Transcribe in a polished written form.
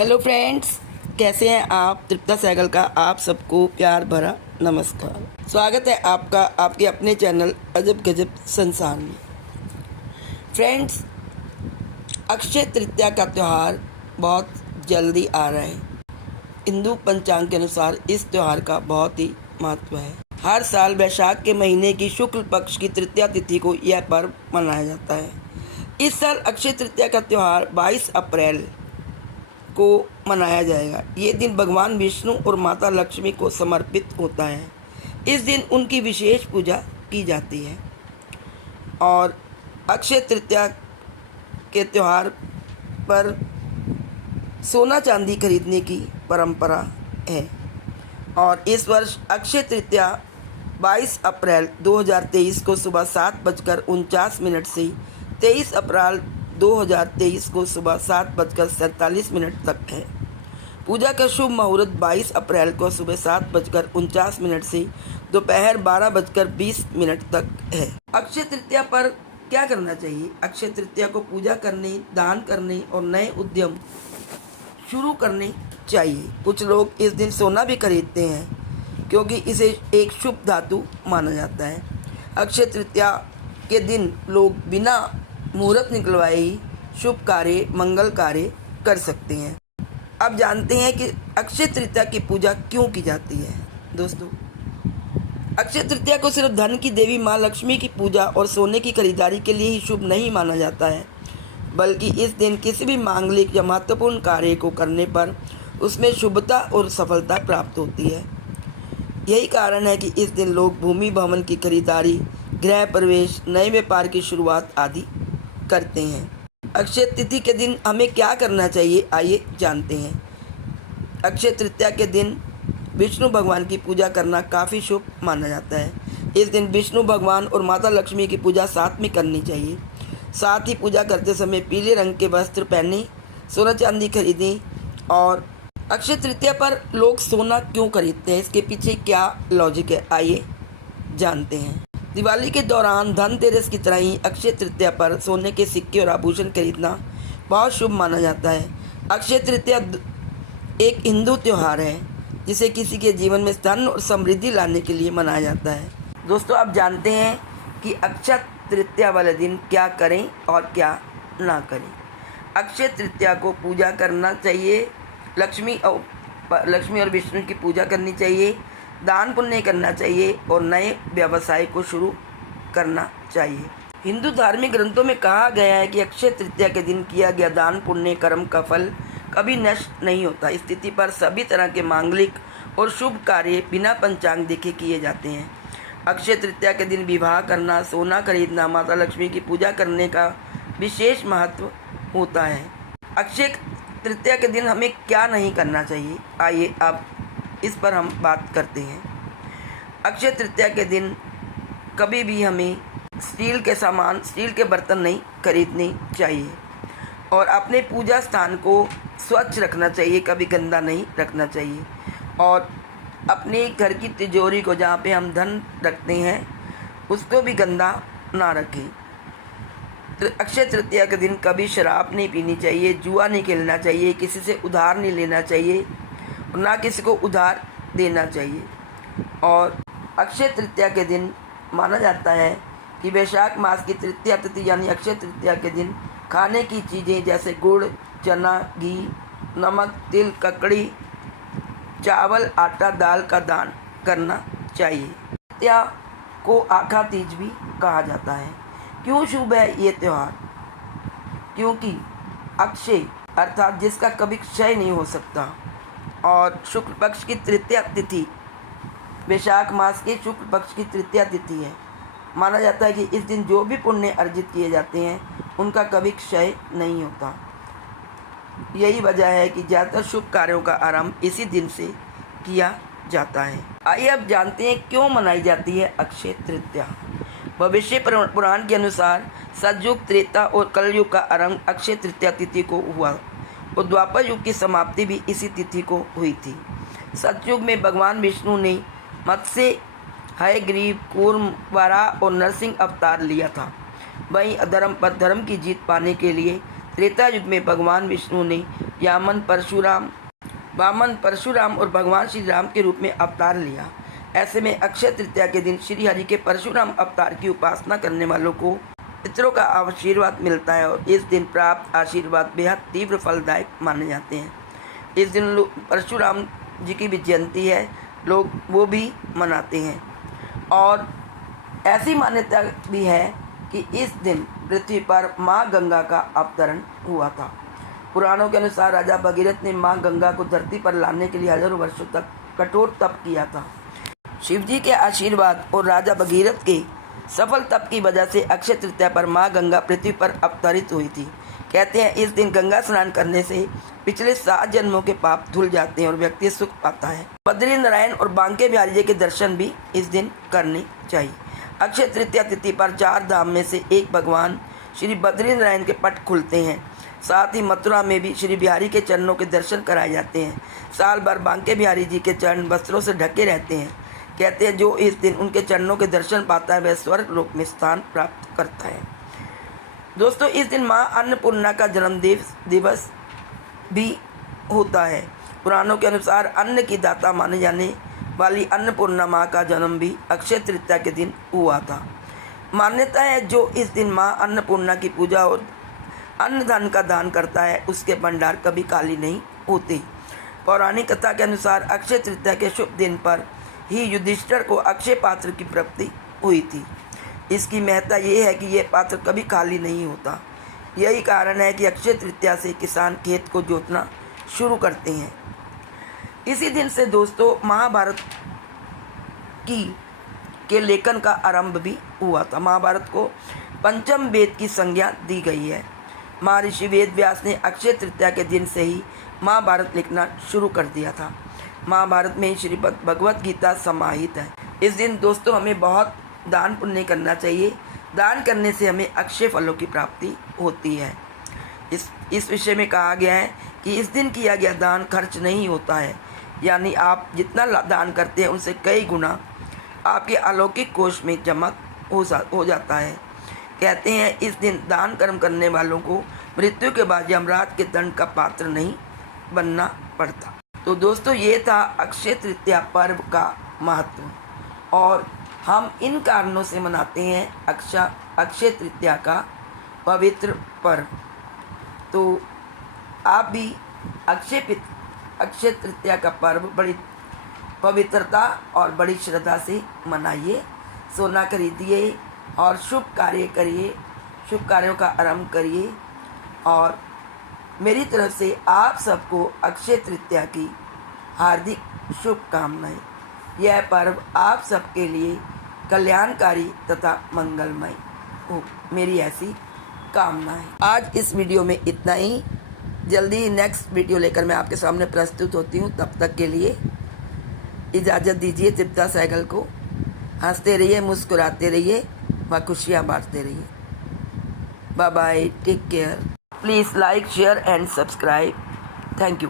Hello friends, कैसे हैं आप। तृप्ता सहगल का आप सबको प्यार भरा नमस्कार। स्वागत है आपका आपके अपने चैनल अजब गजब संसार में। फ्रेंड्स, अक्षय तृतीया का त्यौहार बहुत जल्दी आ रहा है। हिंदू पंचांग के अनुसार इस त्यौहार का बहुत ही महत्व है। हर साल वैशाख के महीने की शुक्ल पक्ष की तृतीया तिथि को यह पर्व मनाया जाता है। इस साल अक्षय तृतीया का त्यौहार 22 अप्रैल को मनाया जाएगा। ये दिन भगवान विष्णु और माता लक्ष्मी को समर्पित होता है। इस दिन उनकी विशेष पूजा की जाती है और अक्षय तृतीया के त्यौहार पर सोना चांदी खरीदने की परंपरा है। और इस वर्ष अक्षय तृतीया 22 अप्रैल 2023 को सुबह 7:49 से 23 अप्रैल 2023 को सुबह 7:47 तक है। पूजा का शुभ मुहूर्त 22 अप्रैल को सुबह 7:49 से दोपहर 12:20 तक है। अक्षय तृतीया पर क्या करना चाहिए। अक्षय तृतीया को पूजा करने, दान करने और नए उद्यम शुरू करने चाहिए। कुछ लोग इस दिन सोना भी खरीदते हैं क्योंकि इसे एक शुभ धातु माना जाता है। अक्षय तृतीया के दिन लोग बिना मुहूर्त निकलवाए ही शुभ कार्य, मंगल कार्य कर सकते हैं। अब जानते हैं कि अक्षय तृतीया की पूजा क्यों की जाती है। दोस्तों, अक्षय तृतीया को सिर्फ धन की देवी माँ लक्ष्मी की पूजा और सोने की खरीदारी के लिए ही शुभ नहीं माना जाता है, बल्कि इस दिन किसी भी मांगलिक या महत्वपूर्ण कार्य को करने पर उसमें शुभता और सफलता प्राप्त होती है। यही कारण है कि इस दिन लोग भूमि भवन की खरीदारी, गृह प्रवेश, नए व्यापार की शुरुआत आदि करते हैं। अक्षय तिथि के दिन हमें क्या करना चाहिए, आइए जानते हैं। अक्षय तृतीया के दिन विष्णु भगवान की पूजा करना काफ़ी शुभ माना जाता है। इस दिन विष्णु भगवान और माता लक्ष्मी की पूजा साथ में करनी चाहिए। साथ ही पूजा करते समय पीले रंग के वस्त्र पहने, सोना चांदी खरीदें। और अक्षय तृतीया पर लोग सोना क्यों खरीदते हैं, इसके पीछे क्या लॉजिक है, आइए जानते हैं। दिवाली के दौरान धनतेरस की तरह ही अक्षय तृतीया पर सोने के सिक्के और आभूषण खरीदना बहुत शुभ माना जाता है। अक्षय तृतीया एक हिंदू त्यौहार है जिसे किसी के जीवन में धन और समृद्धि लाने के लिए मनाया जाता है। दोस्तों, आप जानते हैं कि अक्षय तृतीया वाले दिन क्या करें और क्या ना करें। अक्षय तृतीया को पूजा करना चाहिए, लक्ष्मी और विष्णु की पूजा करनी चाहिए, दान पुण्य करना चाहिए और नए व्यवसाय को शुरू करना चाहिए। हिंदू धार्मिक ग्रंथों में कहा गया है कि अक्षय तृतीया के दिन किया गया दान पुण्य कर्म का फल कभी नष्ट नहीं होता। इस तिथि पर सभी तरह के मांगलिक और शुभ कार्य बिना पंचांग देखे किए जाते हैं। अक्षय तृतीया के दिन विवाह करना, सोना खरीदना, माता लक्ष्मी की पूजा करने का विशेष महत्व होता है। अक्षय तृतीया के दिन हमें क्या नहीं करना चाहिए, आइए अब इस पर हम बात करते हैं। अक्षय तृतीया के दिन कभी भी हमें स्टील के सामान, स्टील के बर्तन नहीं खरीदने चाहिए और अपने पूजा स्थान को स्वच्छ रखना चाहिए, कभी गंदा नहीं रखना चाहिए। और अपने घर की तिजोरी को, जहाँ पे हम धन रखते हैं, उसको भी गंदा ना रखें। अक्षय तृतीया के दिन कभी शराब नहीं पीनी चाहिए, जुआ नहीं खेलना चाहिए, किसी से उधार नहीं लेना चाहिए, ना किसी को उधार देना चाहिए। और अक्षय तृतीया के दिन माना जाता है कि वैशाख मास की तृतीया तिथि यानी अक्षय तृतीया के दिन खाने की चीज़ें जैसे गुड़, चना, घी, नमक, तिल, ककड़ी, चावल, आटा, दाल का दान करना चाहिए। तृतीया को आखा तीज भी कहा जाता है। क्यों शुभ है ये त्यौहार? क्योंकि अक्षय अर्थात जिसका कभी क्षय नहीं हो सकता और शुक्ल पक्ष की तृतीया तिथि वैशाख मास के शुक्ल पक्ष की तृतीया तिथि है। माना जाता है कि इस दिन जो भी पुण्य अर्जित किए जाते हैं उनका कभी क्षय नहीं होता। यही वजह है कि ज़्यादातर शुभ कार्यों का आरंभ इसी दिन से किया जाता है। आइए अब जानते हैं क्यों मनाई जाती है अक्षय तृतीया। भविष्य पुराण के अनुसार सतयुग, त्रेता और कलयुग का आरंभ अक्षय तृतीया तिथि को हुआ और द्वापर युग की समाप्ति भी इसी तिथि को हुई थी। सतयुग में भगवान विष्णु ने मत्स्य, हयग्रीव, कूर्म, वराह और नरसिंह अवतार लिया था। वहीं अधर्म पर धर्म की जीत पाने के लिए त्रेता युग में भगवान विष्णु ने वामन परशुराम और भगवान श्री राम के रूप में अवतार लिया। ऐसे में अक्षय तृतीया के दिन श्री हरि के परशुराम अवतार की उपासना करने वालों को पितरों का आशीर्वाद मिलता है और इस दिन प्राप्त आशीर्वाद बेहद तीव्र फलदायक माने जाते हैं। इस दिन परशुराम जी की भी जयंती है, लोग वो भी मनाते हैं। और ऐसी मान्यता भी है कि इस दिन पृथ्वी पर माँ गंगा का अवतरण हुआ था। पुराणों के अनुसार राजा भगीरथ ने माँ गंगा को धरती पर लाने के लिए हजारों वर्षों तक कठोर तप किया था। शिव जी के आशीर्वाद और राजा भगीरथ के सफल तप की वजह से अक्षय तृतीया पर माँ गंगा पृथ्वी पर अवतरित हुई थी। कहते हैं इस दिन गंगा स्नान करने से पिछले 7 जन्मों के पाप धुल जाते हैं और व्यक्ति सुख पाता है। बद्री नारायण और बांके बिहारी जी के दर्शन भी इस दिन करने चाहिए। अक्षय तृतीया तिथि पर 4 धाम में से एक भगवान श्री बद्री नारायण के पट खुलते हैं। साथ ही मथुरा में भी श्री बिहारी के चरणों के दर्शन कराए जाते हैं। साल भर बांके बिहारी जी के चरण वस्त्रों से ढके रहते हैं। कहते हैं जो इस दिन उनके चरणों के दर्शन पाता है वह स्वर्ग लोक में स्थान प्राप्त करता है। दोस्तों, इस दिन माँ अन्नपूर्णा का जन्म दिवस भी होता है। पुराणों के अनुसार अन्न की दाता माने जाने वाली अन्नपूर्णा माँ का जन्म भी अक्षय तृतीया के दिन हुआ था। मान्यता है जो इस दिन माँ अन्नपूर्णा की पूजा और अन्न धन का दान करता है उसके भंडार कभी खाली नहीं होते। पौराणिक कथा के अनुसार अक्षय तृतीया के शुभ दिन पर ही युधिष्ठिर को अक्षय पात्र की प्राप्ति हुई थी। इसकी महत्ता ये है कि यह पात्र कभी खाली नहीं होता। यही कारण है कि अक्षय तृतीया से किसान खेत को जोतना शुरू करते हैं। इसी दिन से दोस्तों महाभारत के लेखन का आरंभ भी हुआ था। महाभारत को पंचम वेद की संज्ञा दी गई है। महर्षि वेद व्यास ने अक्षय तृतीया के दिन से ही महाभारत लिखना शुरू कर दिया था। महाभारत में श्री भगवत गीता समाहित है। इस दिन दोस्तों हमें बहुत दान पुण्य करना चाहिए। दान करने से हमें अक्षय फलों की प्राप्ति होती है। इस विषय में कहा गया है कि इस दिन किया गया दान खर्च नहीं होता है, यानी आप जितना दान करते हैं उनसे कई गुना आपके अलौकिक कोष में जमा हो जाता है। कहते हैं इस दिन दान कर्म करने वालों को मृत्यु के बाद यमराज के दंड का पात्र नहीं बनना पड़ता। तो दोस्तों ये था अक्षय तृतीया पर्व का महत्व और हम इन कारणों से मनाते हैं अक्षय तृतीया का पवित्र पर्व। तो आप भी अक्षय तृतीया का पर्व बड़ी पवित्रता और बड़ी श्रद्धा से मनाइए। सोना खरीदिए और शुभ कार्य करिए, शुभ कार्यों का आरंभ करिए। और मेरी तरफ से आप सबको अक्षय तृतीया की हार्दिक शुभकामनाएं। यह पर्व आप सबके लिए कल्याणकारी तथा मंगलमय हो, मेरी ऐसी कामना है। आज इस वीडियो में इतना ही। जल्दी ही नेक्स्ट वीडियो लेकर मैं आपके सामने प्रस्तुत होती हूँ। तब तक के लिए इजाज़त दीजिए। तृप्ता सहगल को। हंसते रहिए, मुस्कुराते रहिए व खुशियाँ बांटते रहिए। Bye bye, take care. Please like, share and subscribe. Thank you.